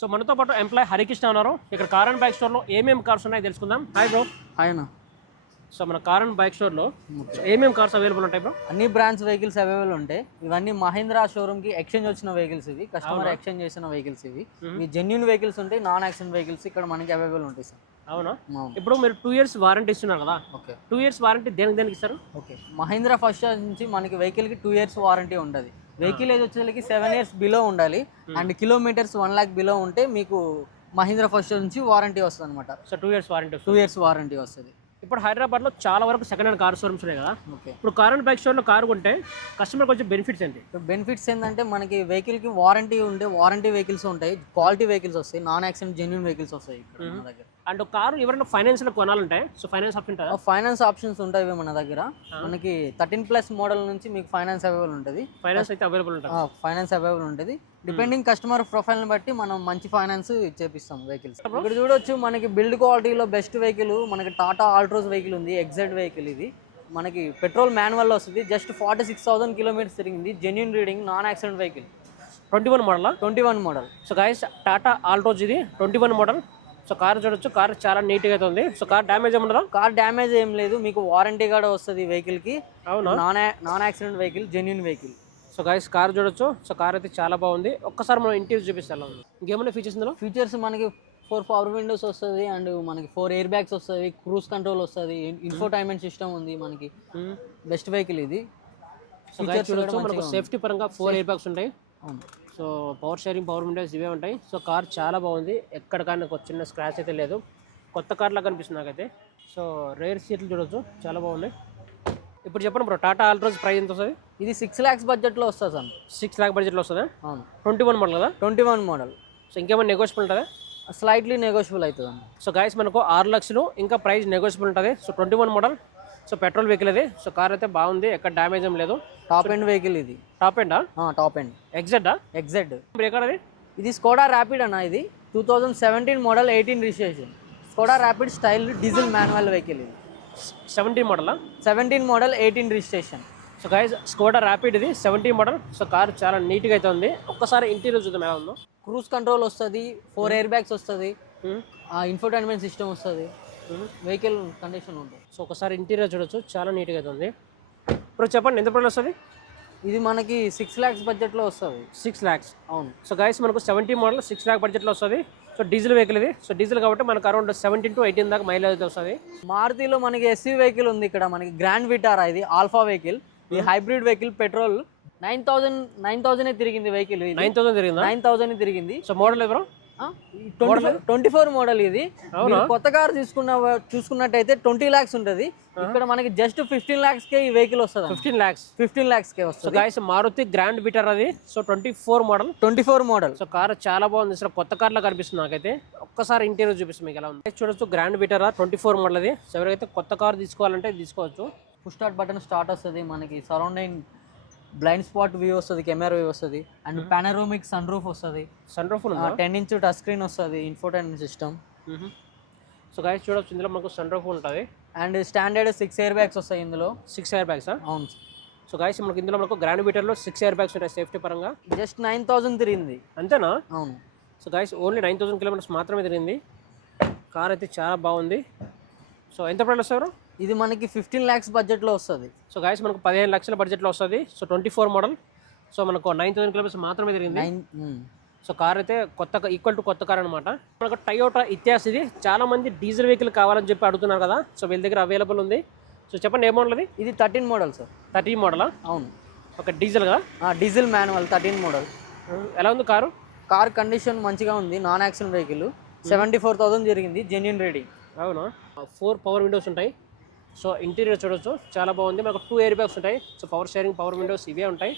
So మనతో పాటు employee Harikrishna ఉన్నారు. ఇక్కడ కార్ అండ్ బైక్ స్టోర్లో ఏమేమి కార్స్ ఉన్నాయో తెలుసుకుందాం. హాయ్ బ్రో ఆయన సో మన కార్ అండ్ బైక్ స్టోర్లో ఏమేమి కార్స్ అవైలబుల్ ఉంటాయి బ్రో అన్ని బ్రాండ్స్ వెహికల్స్ అవైలబుల్ ఉంటాయి. ఇవన్నీ మహీంద్రా షోరూమ్కి ఎక్స్చేంజ్ వచ్చిన వెహికల్స్ ఇవి. కస్టమర్ ఎక్స్చేంజ్ చేసిన వెహికల్స్ ఇవి. ఇవి జెన్యున్ వెహికల్స్ ఉంటాయి నాన్ యాక్సిడెంట్ వెహికల్స్ ఇక్కడ మనకి అవైలబుల్ ఉంటాయి సార్ అవునా. ఇప్పుడు మీరు టూ ఇయర్స్ వారంటీ ఇస్తున్నారు కదా. ఓకే. టూ ఇయర్స్ వారంటీ దేనికి దేనికి ఇస్తారు? ఓకే. మహీంద్రా ఫస్ట్ నుంచి మనకి వెహికల్కి టూ ఇయర్స్ వారంటీ ఉంటుంది. వెహికల్ ఏజ్ వచ్చేసరికి సెవెన్ ఇయర్స్ బిలో ఉండాలి. And kilometers one lakh below ఉంటే మీకు మహీంద్రా ఫస్ట్ నుంచి వారంటీ వస్తుంది అనమాట so two years warranty two years warranty వస్తుంది. ఇప్పుడు హైదరాబాద్లో చాలా వరకు సెకండ్ హ్యాండ్ కార్ షోరూమ్స్ ఉన్నాయి కదా. ఓకే. ఇప్పుడు కార్ అండ్ బైక్ స్టోర్లో కారు కొంటే కస్టమర్ కొంచెం బెనిఫిట్స్ ఏంటి? బెనిఫిట్స్ ఏంటంటే మనకి వెహికల్కి వారంటీ ఉంటే వారంటీ వెహికల్స్ ఉంటాయి. క్వాలిటీ వెహికల్స్ వస్తాయి. నాన్ యాక్సిడెంట్ జెన్యున్ వెహికల్స్ వస్తాయి ఇక్కడ మన దగ్గర. అండ్ కారు ఎవరైనా ఫైనాన్స్లో కొనాలంటే సో ఫైనాన్స్ ఆప్షన్ ఉంటుందా? ఫైనాన్స్ ఆప్షన్స్ ఉంటాయి మన దగ్గర. మనకి థర్టీన్ ప్లస్ మోడల్ నుంచి మీకు ఫైనాన్స్ అవైలబుల్ ఉంటుంది. ఫైనాన్స్ అయితే అవైలబుల్ ఉంటుంది? ఫైనాన్స్ అవైలబుల్ ఉంటుంది. డిపెండింగ్ కస్టమర్ ప్రొఫైల్ని బట్టి మనం మంచి ఫైనాన్స్ చేపిస్తాం వెహికల్స్. ఇక్కడ చూడొచ్చు మనకి బిల్డ్ క్వాలిటీలో బెస్ట్ వెహికల్ మనకి టాటా ఆల్ట్రోస్ వెహికల్ ఉంది ఎగ్జాక్ట్ వెహికల్ ఇది. మనకి పెట్రోల్ మాన్యువల్ వస్తుంది just forty six thousand kilometers తిరిగింది genuine reading non accident vehicle twenty one model? Twenty one model. So guys Tata Altroz ఇది twenty one model. So car చూడొచ్చు car చాలా నీట్గా అయితే ఉంది సో కార్ డ్యామేజ్ ఏముండదా car damage ఏం లేదు మీకు వారంటీ కూడా వస్తుంది వెహికల్కి. అవునా? Non non accident vehicle genuine vehicle so guys car చూడొచ్చు. సో కార్ అయితే చాలా బాగుంది. ఒక్కసారి మనం ఇంటీరియర్ చూపిస్తాను ఇంకేమైనా ఫీచర్స్ ఇందులో? ఫీచర్స్ మనకి ఫోర్ పవర్ విండోస్ వస్తుంది అండ్ మనకి ఫోర్ ఎయిర్ బ్యాగ్స్ వస్తుంది క్రూజ్ కంట్రోల్ వస్తుంది ఇన్ఫోటైన్మెంట్ సిస్టమ్ ఉంది మనకి. బెస్ట్ వెహికల్ ఇది. సో చూడొచ్చు. మనకు సేఫ్టీ పరంగా ఫోర్ ఇయర్ బ్యాగ్స్ ఉంటాయి. So power steering power windows ఇవే ఉంటాయి. సో కార్ చాలా బాగుంది. ఎక్కడికైనా ఒక చిన్న స్క్రాచ్ అయితే లేదు. కొత్త కార్ లాగా కనిపిస్తుంది నాకైతే. సో రేర్ సీట్లు చూడొచ్చు. చాలా బాగున్నాయి. ఇప్పుడు చెప్పండి బ్రో టాటా ఆల్ట్రోజ్ ప్రైస్ ఎంత వస్తుంది? ఇది సిక్స్ ల్యాక్స్ బడ్జెట్లో వస్తుంది సార్. సిక్స్ ల్యాక్ బడ్జెట్లో వస్తుందా? అవును. ట్వంటీ వన్ మోడల్ కదా? ట్వంటీ వన్ మోడల్ సో ఇంకేమైనా నెగోషియబుల్ ఉంటుందా? స్లైట్లీ నెగోషియబుల్ అవుతుంది అండి సో గాయస్ మనకు ఆరు లక్షలు ఇంకా ప్రైస్ నెగోషియబుల్ ఉంటుంది. So twenty one model so petrol vehicle అది సో కార్ అయితే బాగుంది ఎక్కడ డ్యామేజ్ ఏం లేదు. టాప్ ఎండ్ వెహికల్ ఇది. టాప్ ఎండా టాప్ ఎండ్ ఎగ్జాక్టా ఎగ్జెడ్ బ్రేకర్ అది? ఇది స్కోడా ర్యాపిడ్ అన్న ఇది. Two thousand seventeen model eighteen registration Skoda Rapid style diesel manual vehicle ఇది. Seventeen మోడలా seventeen model eighteen registration so guys Skoda Rapid ఇది సెవెంటీన్ మోడల్ సో కార్ చాలా నీట్గా అయితే ఉంది. ఒక్కసారి ఇంటీరియర్ చూద్దాం ఎలా ఉందో. క్రూజ్ కంట్రోల్ వస్తుంది ఫోర్ ఎయిర్ బ్యాగ్స్ వస్తుంది. ఇన్ఫోటైన్మెంట్ సిస్టమ్ వస్తుంది. వెహికల్ కండిషన్ ఉంటుంది. సో ఒకసారి ఇంటీరియర్ చూడొచ్చు చాలా నీట్గా అయితే ఉంది. ఇప్పుడు చెప్పండి ఎంత ప్రైస్ వస్తుంది? ఇది మనకి సిక్స్ ల్యాక్స్ బడ్జెట్లో వస్తుంది. సిక్స్ ల్యాక్స్ అవును. సో గాయస్ మనకు సెవెంటీ మోడల్ సిక్స్ ల్యాక్ బడ్జెట్లో వస్తుంది. సో డీజిల్ వెహికల్ ఇది. సో డీజిల్ కాబట్టి మనకు అరౌండ్ సెవెంటీన్ టు ఎయిటీన్ దాకా మైలేజ్ వస్తుంది. మారుతిలో మనకి ఎస్సీ వెహికల్ ఉంది ఇక్కడ మనకి గ్రాండ్ విటారా ఇది ఆల్ఫా వెహికల్ ఇది hybrid vehicle petrol nine thousand nine thousand తిరిగింది వెహికల్ నైన్ థౌసండ్ తిరిగిందా? నైన్ థౌసండ్ తిరిగింది. సో మోడల్ ఎవరు? ట్వంటీ ఫోర్ మోడల్ ఇది. కొత్త కార్ తీసుకున్న చూసుకున్నట్టయితే ట్వంటీ ల్యాక్స్ ఉంటుంది. ఇక్కడ మనకి జస్ట్ ఫిఫ్టీన్ ల్యాక్స్ కే ఈ వెహికల్ వస్తుంది ఫిఫ్టీన్ ల్యాక్స్ ఫిఫ్టీన్ ల్యాక్స్ కే వస్తుంది. గాయస్ మారుతి గ్రాండ్ బీటర్ అది. So twenty four model twenty four model so car చాలా బాగుంది. అసలు కొత్త కార్ లా కనిపిస్తుంది నాకైతే. ఒక్కసారి ఇంటీరియర్ చూపిస్తుంది మీకు ఎలా ఉంది. చూడొచ్చు grand Vitara twenty four model అది. సో ఎవరైతే కొత్త కార్ తీసుకోవాలంటే తీసుకోవచ్చు. పుష్ స్టార్ట్ బటన్ స్టార్ట్ వస్తుంది మనకి. సరౌండింగ్ బ్లైండ్ స్పాట్ వ్యూ వస్తుంది కెమెరా వ్యూ వస్తుంది అండ్ పానరోమిక్ సన్ రూఫ్ వస్తుంది. Sun roof ten inch touch screen వస్తుంది ఇన్ఫోటైన్మెంట్ సిస్టమ్ సో గాయస్ చూడొచ్చు ఇందులో మనకు సన్ రూఫ్ ఉంటుంది. And standard six air bags వస్తాయి ఇందులో. సిక్స్ ఇయర్ బ్యాగ్స్ అవును. సో గాయస్ మనకు ఇందులో మనకు గ్రాండ్ బీటర్లో సిక్స్ ఇయర్ బ్యాగ్స్ ఉంటాయి సేఫ్టీ పరంగా. జస్ట్ నైన్ థౌజండ్ తిరిగింది. అంతేనా? అవును. So guys only nine thousand kilometres మాత్రమే తిరిగింది. కార్ అయితే చాలా బాగుంది. సో ఎంత ప్రైస్ వస్తారు? ఇది మనకి ఫిఫ్టీన్ ల్యాక్స్ బడ్జెట్లో వస్తుంది. సో గాయస్ మనకు పదిహేను లక్షల బడ్జెట్లో వస్తుంది. So twenty four model so మనకు నైన్ థౌసండ్ కిలోమీటర్స్ మాత్రమే తిరిగింది. సో కార్ అయితే కొత్త ఈక్వల్ టు కొత్త కార్ అనమాట మనకు టయోటా ఇతిహాస్ ఇది. చాలా మంది డీజిల్ వెహికల్ కావాలని చెప్పి అడుగుతున్నారు కదా. సో వీళ్ళ దగ్గర అవైలబుల్ ఉంది. సో చెప్పండి ఏ మోడల్ అది? ఇది థర్టీన్ మోడల్ సార్ థర్టీ మోడలా అవును. ఒక డీజిల్ కదా? డీజిల్ మాన్యువల్ థర్టీన్ మోడల్ ఎలా ఉంది కారు? కార్ కండిషన్ మంచిగా ఉంది. Non accident vehicle seventy four thousand జరిగింది. జెన్యున్ రేటింగ్ అవునా? ఫోర్ పవర్ విండోస్ ఉంటాయి. సో ఇంటీరియర్ చూడొచ్చు. చాలా బాగుంది. మనకు టూ ఎయిర్ బ్యాగ్స్ ఉంటాయి. So power steering power windows ఇవే ఉంటాయి.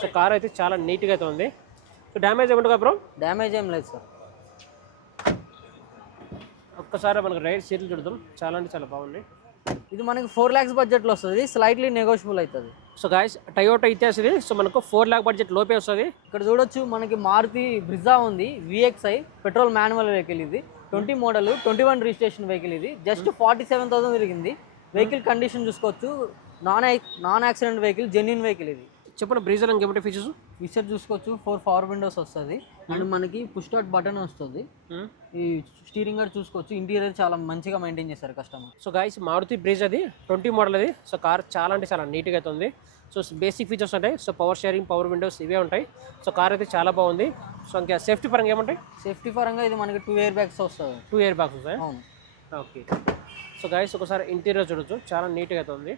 సో కార్ అయితే చాలా నీట్గా అయితే ఉంది. సో డ్యామేజ్ ఏమంటుంది బ్రో డ్యామేజ్ ఏం లేదు సార్ ఒక్కసారి మనకు రైట్ సీట్లు చూడదాం చాలా అంటే చాలా బాగుంది. ఇది మనకి ఫోర్ ల్యాక్స్ బడ్జెట్లో వస్తుంది. స్లైట్లీ నెగోషియబుల్ అవుతుంది సో గాయస్ టయోటా ఇతిహాస్ ఇది సో మనకు ఫోర్ ల్యాక్ బడ్జెట్ లోపే వస్తుంది. ఇక్కడ చూడొచ్చు మనకి మారుతి బ్రిజా ఉంది. విఎక్స్ఐ పెట్రోల్ మాన్యువల్ వెహికల్ ఇది. Twenty model twenty one registration vehicle ఇది. జస్ట్ ఫార్టీ సెవెన్ థౌసండ్ తిరిగింది. వెహికల్ కండిషన్ చూసుకోవచ్చు. Non non accident vehicle genuine vehicle ఇది. చెప్పండి బ్రీజర్ ఇంకేమిటి ఫీచర్స్ ఫీచర్ చూసుకోవచ్చు ఫోర్ పవర్ విండోస్ వస్తుంది. అండ్ మనకి పుష్ స్టార్ట్ బటన్ వస్తుంది. ఈ స్టీరింగ్ కూడా చూసుకోవచ్చు. ఇంటీరియర్ చాలా మంచిగా మెయింటైన్ చేస్తారు customer so guys Maruti Brezza అది ట్వంటీ మోడల్ అది. సో కార్ చాలా అంటే చాలా నీట్గా అయితే ఉంది. సో బేసిక్ ఫీచర్స్ ఉంటాయి. So power steering power windows ఇవే ఉంటాయి. సో కార్ అయితే చాలా బాగుంది. సో ఇంకా సేఫ్టీ పరంగా ఏముంటాయి? సేఫ్టీ పరంగా ఇది మనకి టూ ఇయర్ బ్యాగ్స్ వస్తుంది. టూ ఇయర్ బ్యాగ్స్ ఉంటాయి అవును. ఓకే సో గాయస్ ఒకసారి ఇంటీరియర్ చూడొచ్చు. చాలా నీట్గా అయితే ఉంది.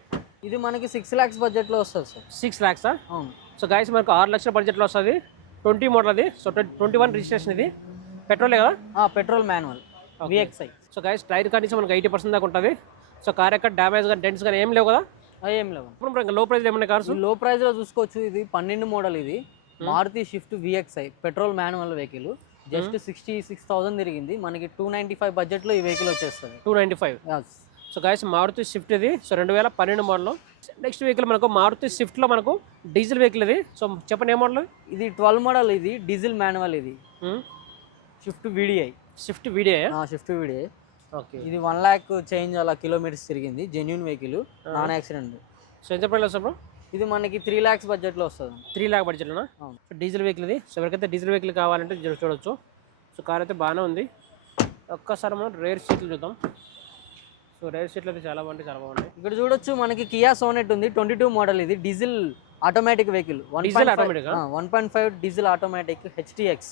ఇది మనకి సిక్స్ ల్యాక్స్ బడ్జెట్లో వస్తుంది సార్. సిక్స్ ల్యాక్సా అవును. సో గాయస్ మనకు ఆరు లక్షల బడ్జెట్లో వస్తుంది. ట్వంటీ మోడల్ అది. సో ట్వంటీ వన్ రిజిస్ట్రేషన్ ఇది. పెట్రోలే కదా? Petrol manual VXI so guys tyre condition మనకి ఎయిటీ పర్సెంట్ దాకా ఉంటుంది. సో కార్ ఎక్కడ డ్యామేజ్ కానీ డెంట్స్ కానీ ఏం లేవు కదా? ఏం లేవు. ఇప్పుడు లో ప్రైస్ ఏమన్నా కార్స్లో ప్రైస్లో చూసుకోవచ్చు ఇది పన్నెండు మోడల్ ఇది. Maruti Swift VXI petrol manual vehicle just sixty six thousand తిరిగింది. మనకి టూ నైంటీ ఫైవ్ బడ్జెట్లో ఈ వెహికల్ వచ్చేస్తుంది. Two ninety five. So guys Maruti Swift ఇది. సో రెండు వేల పన్నెండు మోడల్ నెక్స్ట్ వెహికల్ మనకు మారుతి స్విఫ్ట్లో మనకు డీజిల్ వెహికల్ ఇది. సో చెప్పండి ఏ మోడల్ ఇది ట్వెల్వ్ మోడల్ ఇది డీజిల్ మాన్యువల్ ఇది. Swift VDI Swift VDI Swift VDI okay ఇది వన్ ల్యాక్ చేంజ్ అలా కిలోమీటర్స్ తిరిగింది. Genuine vehicle non accident so ఎంత వస్తుంది బ్రో ఇది మనకి త్రీ ల్యాక్స్ బడ్జెట్లో వస్తుంది. త్రీ ల్యాక్ బడ్జెట్లోనా డీజిల్ వెహికల్ ఇది. సో ఎవరికైతే డీజిల్ వెహికల్ కావాలంటే చూడొచ్చు. సో కార్ అయితే బాగానే ఉంది. ఒక్కసారి మనం రేర్ సీట్లు చూద్దాం. సో రేర్ సీట్లు అయితే చాలా బాగుంటాయి చాలా బాగున్నాయి. ఇక్కడ చూడొచ్చు మనకి కియా సోనెట్ ఉంది ట్వంటీ టూ మోడల్ ఇది. Diesel automatic vehicle one Diesel automatic ఆ? One point five diesel automatic HTX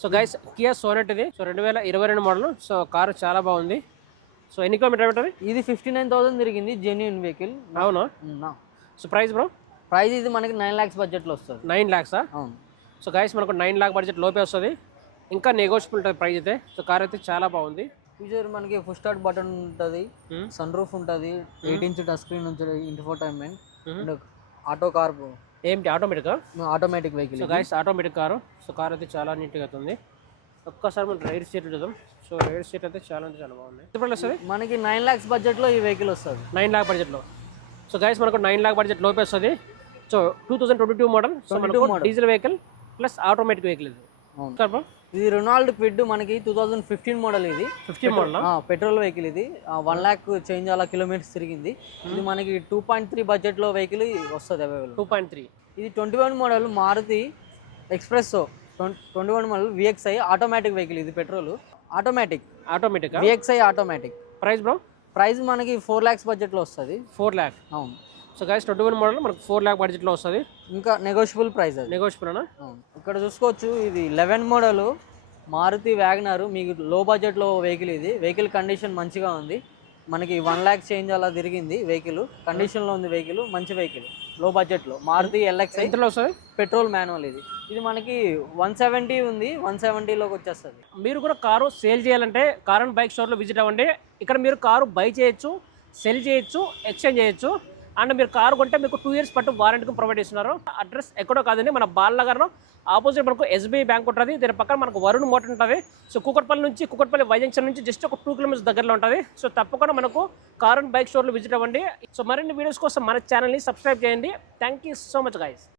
so guys Kia Sonet ఇది. సో రెండు వేల ఇరవై రెండు మోడల్ సో కారు చాలా బాగుంది. సో ఎన్ని కిలోమీటర్ ఇది ఫిఫ్టీ నైన్ థౌసండ్ తిరిగింది జెన్యున్ వెహికల్ అవునా? సో ప్రైస్ బ్రో ప్రైస్ ఇది మనకి నైన్ ల్యాక్స్ బడ్జెట్లో వస్తుంది. నైన్ ల్యాక్సా సో గైస్ మనకు నైన్ లాక్ బడ్జెట్ లోపే వస్తుంది. ఇంకా నెగోషియబుల్ ఉంటుంది ప్రైస్ అయితే. సో కార్ అయితే చాలా బాగుంది. ఫ్యూచర్ మనకి ఫుల్ స్టార్ట్ బటన్ ఉంటుంది. సన్ రూఫ్ ఉంటుంది. ఎయిట్ ఇంచ్ టచ్ స్క్రీన్ ఉంటుంది ఇంటర్ఫోటైన్మెంట్. అండ్ ఆటో కార్ ఏంటి ఆటోమేటిక్గా automatic vehicle so guys automatic car so car అయితే చాలా నీట్గా అవుతుంది ఒక్కసారి మనం రైడ్ సీట్లు చూద్దాం. సో రైడ్ సీట్ అయితే చాలా అంటే చాలా బాగుంది. ప్రైస్ వస్తుంది? మనకి నైన్ ల్యాక్స్ బడ్జెట్లో ఈ వెహికల్ వస్తుంది. నైన్ లాక్ బడ్జెట్లో సో గైస్ మనకు నైన్ లాక్ బడ్జెట్ లోపే వస్తుంది so two thousand twenty two model so 22 మనకు. Diesel vehicle plus automatic vehicle ఇది. అవును. ఇది రొనాల్డ్ క్విడ్ మనకి టూ థౌజండ్ ఫిఫ్టీన్ మోడల్ ఇది. ఫిఫ్టీన్ మోడల్ పెట్రోల్ వెహికల్ ఇది. వన్ ల్యాక్ చేంజ్ అలా కిలోమీటర్స్ తిరిగింది. ఇది మనకి టూ పాయింట్ త్రీ బడ్జెట్లో వెహికల్ వస్తుంది అవైలబుల్ టూ పాయింట్ త్రీ ఇది twenty one model Maruti S Presso twenty one model VXI automatic vehicle ఇది petrol automatic automatic VXI automatic price bro price మనకి four lakhs బడ్జెట్లో వస్తుంది. ఫోర్ ల్యాక్ అవును. So guys twenty one model మనకు four lakh బడ్జెట్లో వస్తుంది. ఇంకా నెగోషియబుల్ ప్రైస్ అది. నెగోషియబుల్ అన్న ఇక్కడ చూసుకోవచ్చు ఇది లెవెన్ మోడల్ మారుతి వ్యాగనర్. మీకు లో బడ్జెట్లో వెహికల్ ఇది. వెహికల్ కండిషన్ మంచిగా ఉంది. మనకి వన్ ల్యాక్ చేంజ్ అలా తిరిగింది వెహికల్ కండిషన్లో ఉంది వెహికల్ మంచి వెహికల్లో బడ్జెట్లో మారుతి ఎల్ఎక్స్ఐ ఎంతలో వస్తుంది? పెట్రోల్ మాన్యువల్ ఇది. ఇది మనకి వన్ సెవెంటీ ఉంది. వన్ సెవెంటీలోకి వచ్చేస్తుంది. మీరు కూడా కారు సేల్ చేయాలంటే కార్ అండ్ బైక్ స్టోర్లో విజిట్ అవ్వండి. ఇక్కడ మీరు కారు బై చేయొచ్చు సెల్ చేయొచ్చు ఎక్స్చేంజ్ చేయొచ్చు. అండ్ మీరు కారు కొంటే మీకు టూ ఇయర్స్ పట్టు వారంటీకి ప్రొవైడ్ చేస్తున్నారు. అడ్రస్ ఎక్కడో కాదండి మన బాలనగర్లో. ఆపోజిట్ మనకు ఎస్బీఐ బ్యాంక్ ఉంటుంది. దీని పక్కన మనకు వరుణ్ మోటర్ ఉంటుంది. సో కుకట్పల్లి నుంచి కుకట్పల్లి వైజంక్షన్ నుంచి జస్ట్ ఒక టూ కిలోమీటర్స్ దగ్గరలో ఉంటుంది. సో తప్పకుండా మనకు కార్ అండ్ బైక్ స్టోర్లు విజిట్ అవ్వండి. సో మరిన్ని వీడియోస్ కోసం మన ఛానల్ని సబ్స్క్రైబ్ చేయండి. Thank you so much guys